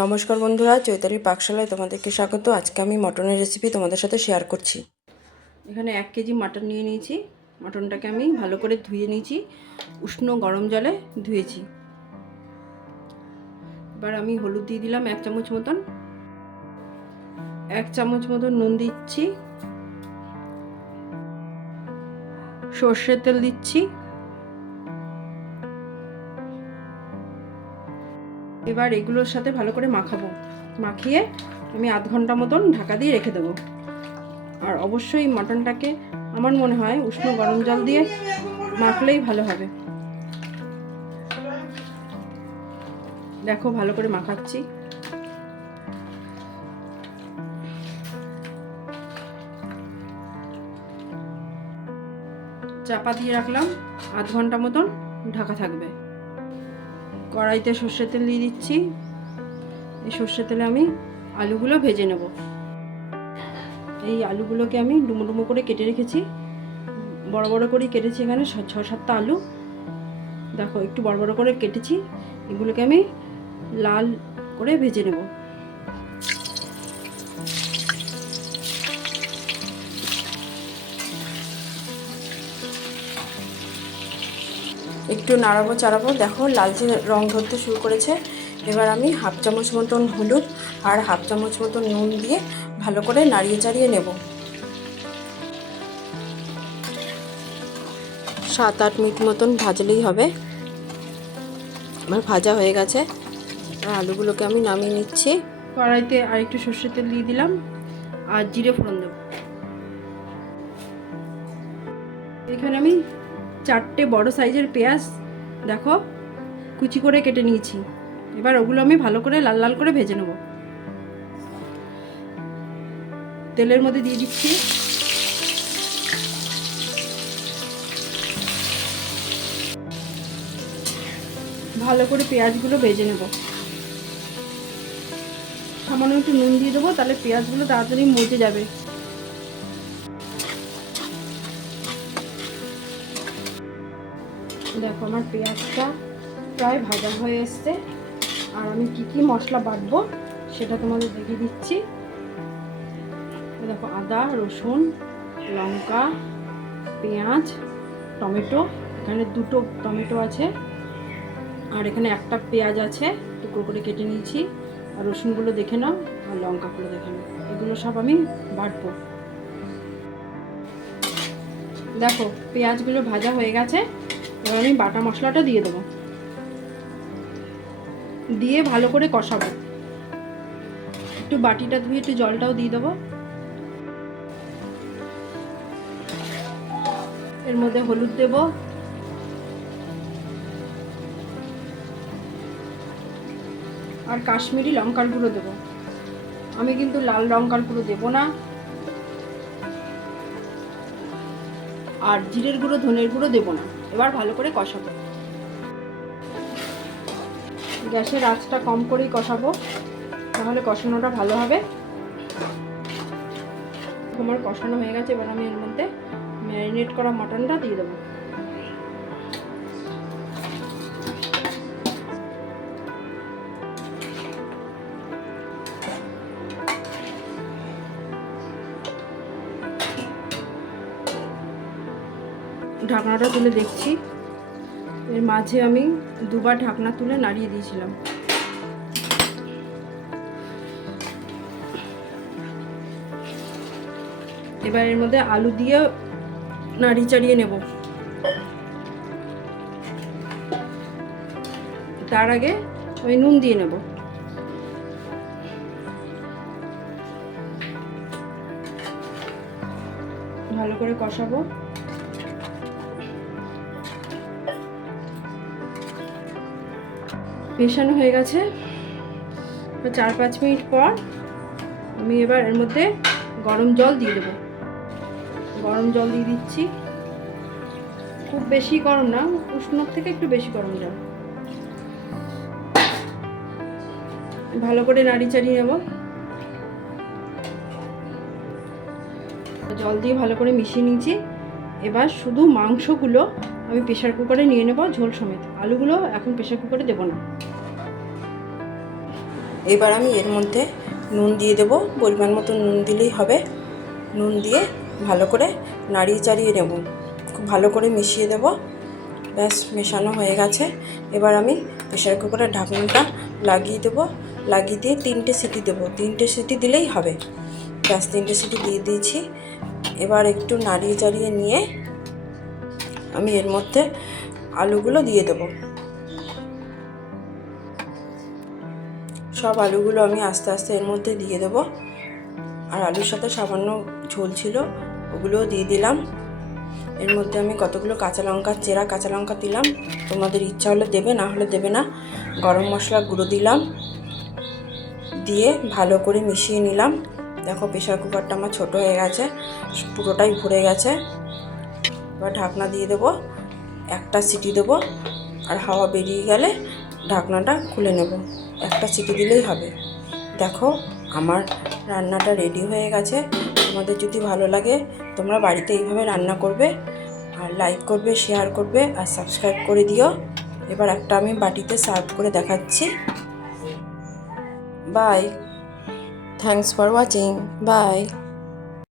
নমস্কার বন্ধুরা, চৈতালির পাকশালায় তোমাদেরকে স্বাগত। আজকে আমি মটনের রেসিপি তোমাদের সাথে শেয়ার করছি। এখানে 1 কেজি মাটন নিয়ে নিয়েছি। মাটনটাকে আমি ভালো করে ধুয়ে নিয়েছি, উষ্ণ গরম জলে ধুয়েছি। এবার আমি হলুদ দিয়ে দিলাম 1 চামচ মতন, 1 চামচ মতন নুন দিচ্ছি, সর্ষের তেল দিচ্ছি। এবার এগুলোর সাথে ভালো করে মাখাবো। মাখিয়ে আমি আধ ঘন্টা মতন ঢাকা দিয়ে রেখে দেবো। আর অবশ্যই মাটনটাকে আমার মনে হয় উষ্ণ গরম জল দিয়ে মাখলেই ভালো হবে। দেখো ভালো করে মাখাচ্ছি। চাপা দিয়ে রাখলাম, আধ ঘন্টা মতন ঢাকা থাকবে। কড়াইতে সর্ষের তেল দিয়ে দিচ্ছি। এই সর্ষের তেলে আমি আলুগুলো ভেজে নেব। এই আলুগুলোকে আমি ডুমো ডুমো করে কেটে রেখেছি, বড় বড় করে কেটেছি। এখানে 6-7টা আলু দেখো একটু বড় বড় করে কেটেছি। এগুলোকে আমি লাল করে ভেজে নেব। একটু নাড়াবো চাড়াবো, দেখো লালচে রং ধরতে শুরু করেছে। এবার আমি হাফ চামচ মতন হলুদ আর হাফ চামচ মতন নুন দিয়ে ভালো করে নাড়িয়ে চাড়িয়ে নেব। 7-8 মিনিট মতন ভাজলেই হবে। আমার ভাজা হয়ে গেছে। আলুগুলোকে আমি নামিয়ে নিচ্ছি। কড়াইতে আর একটু সর্ষের তেল দিয়ে দিলাম আর জিরে ফোড়ন দেব। এখানে আমি 4টে বড় সাইজের পেঁয়াজ দেখো কুচি করে কেটে নিয়েছি। এবার ওগুলো আমি ভালো করে লাল লাল করে ভেজে নেব। তেলের মধ্যে দিয়ে দিচ্ছি। ভালো করে পেঁয়াজগুলো ভেজে নেব। সামান্য একটু নুন দিয়ে দেবো, তাহলে পেঁয়াজগুলো তাড়াতাড়ি মজে যাবে। দেখো আমার পেঁয়াজটা প্রায় ভাজা হয়ে এসছে। আর আমি কি কি মশলা বাটবো সেটা তোমাদের দেখিয়ে দিচ্ছি। দেখো আদা, রসুন, লঙ্কা, পেঁয়াজ, টমেটো। এখানে 2টো টমেটো আছে, আর এখানে একটা পেঁয়াজ আছে টুকরো করে কেটে নিয়েছি। আর রসুনগুলো দেখে নাও আর লঙ্কাগুলো দেখে নাও। এগুলো সব আমি বাটবো। দেখো পেঁয়াজগুলো ভাজা হয়ে গেছে। এবার আমি বাটা মশলাটা দিয়ে দেবো, দিয়ে ভালো করে কষাবো। একটু বাটিটা ধুয়ে একটু জলটাও দিয়ে দেবো। এর মধ্যে হলুদ দেব, আর কাশ্মীরি লঙ্কার গুঁড়ো দেবো। আমি কিন্তু লাল লঙ্কার গুঁড়ো দেবো না। আর জিরের গুঁড়ো, ধনের গুঁড়ো দেবো না। এবার ভালো করে কষাবো। গ্যাসের আঁচটা কম করেই কষাবো, তাহলে কষানোটা ভালো হবে। আমার কষানো হয়ে গেছে। এবার আমি এর মধ্যে ম্যারিনেট করা মটনটা দিয়ে দেবো। ঢাকনাটা তুলে দেখছি, এর মাঝে আমি দুবার ঢাকনা তুলে নাড়িয়ে দিয়েছিলাম। এবার এর মধ্যে আলু দিয়ে নাড়িয়ে চাড়িয়ে নেব। তার আগে ওই নুন দিয়ে নেব। ভালো করে কষাবো। মেশানো হয়ে গেছে। 4-5 মিনিট পর আমি এবার এর মধ্যে গরম জল দিয়ে দেবো। গরম জল দিয়ে দিচ্ছি, খুব বেশি গরম না, উষ্ণর থেকে একটু বেশি গরম জল। ভালো করে নাড়ি চাড়িয়ে নেব। জল দিয়ে ভালো করে মিশিয়ে নিয়েছি। এবার শুধু মাংসগুলো আমি প্রেশার কুকারে নিয়ে নেব ঝোল সমেত। আলুগুলো এখন প্রেশার কুকারে দেবো না। এবার আমি এর মধ্যে নুন দিয়ে দেবো, পরিমাণ মতো নুন দিলেই হবে। নুন দিয়ে ভালো করে নাড়িয়ে চাড়িয়ে নেব, খুব ভালো করে মিশিয়ে দেব। ব্যাস মেশানো হয়ে গেছে। এবার আমি প্রেসার কুকারের ঢাকনাটা লাগিয়ে দেবো, লাগিয়ে দিয়ে 3টে সিটি দেবো। 3টে সিটি দিলেই হবে। ব্যাস 3টে সিটি দিয়ে দিয়েছি। এবার একটু নাড়িয়ে চাড়িয়ে নিয়ে আমি এর মধ্যে আলুগুলো দিয়ে দেবো। সব আলুগুলো আমি আস্তে আস্তে এর মধ্যে দিয়ে দেবো। আর আলুর সাথে সামান্য ঝোল ছিল, ওগুলোও দিয়ে দিলাম। এর মধ্যে আমি কতগুলো কাঁচা লঙ্কা, চেরা কাঁচা লঙ্কা দিলাম। তোমাদের ইচ্ছা হলে দেবে, না হলে দেবে না। গরম মশলা গুঁড়ো দিলাম, দিয়ে ভালো করে মিশিয়ে নিলাম। দেখো প্রেসার কুকারটা আমার ছোটো হয়ে গেছে, পুরোটাই ভরে গেছে। এবার ঢাকনা দিয়ে দেবো, একটা সিটি দেবো, আর হাওয়া বেরিয়ে গেলে ঢাকনাটা খুলে নেব। একটা সিটি দিলেই হবে। দেখো আমার রান্নাটা রেডি হয়ে গেছে। তোমাদের যদি ভালো লাগে তোমরা বাড়িতে এইভাবে রান্না করবে, আর লাইক করবে, শেয়ার করবে, আর সাবস্ক্রাইব করে দিও। এবার একটা আমি বাটিতে সার্ভ করে দেখাচ্ছি। Bye, thanks for watching, by.